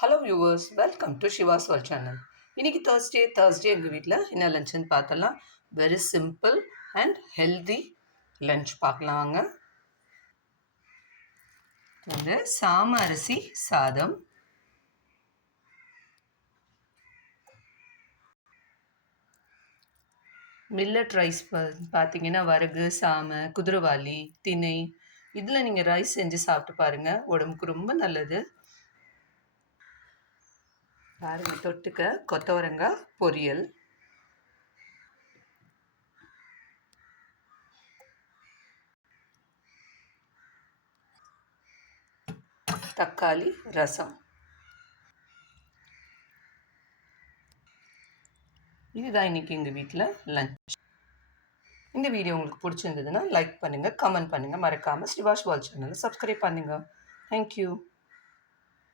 Hello viewers, welcome to Shiva's world channel. இன்னைக்கு Thursday எங்கள் வீட்டில் என்ன லஞ்சுன்னு பார்த்தலாம். Very simple and healthy lunch பார்க்கலாம் வாங்க. வந்து சாம அரிசி சாதம், மில்லட் ரைஸ் பார்த்தீங்கன்னா வரகு, சாமை, குதிரைவாலி, திணை இதில் நீங்கள் ரைஸ் செஞ்சு சாப்பிட்டு பாருங்கள், உடம்புக்கு ரொம்ப நல்லது. பாருங்க, தொட்டுக்க கொத்தவரங்காய் பொரியல், தக்காளி ரசம். இதுதான் இன்னைக்கு எங்கள் வீட்டில் லஞ்ச். இந்த வீடியோ உங்களுக்கு பிடிச்சிருந்ததுன்னா லைக் பண்ணுங்கள், கமெண்ட் பண்ணுங்கள், மறக்காமல் ஷிவாஸ் வேர்ல்ட் சேனலை சப்ஸ்கிரைப் பண்ணுங்கள். தேங்க்யூ.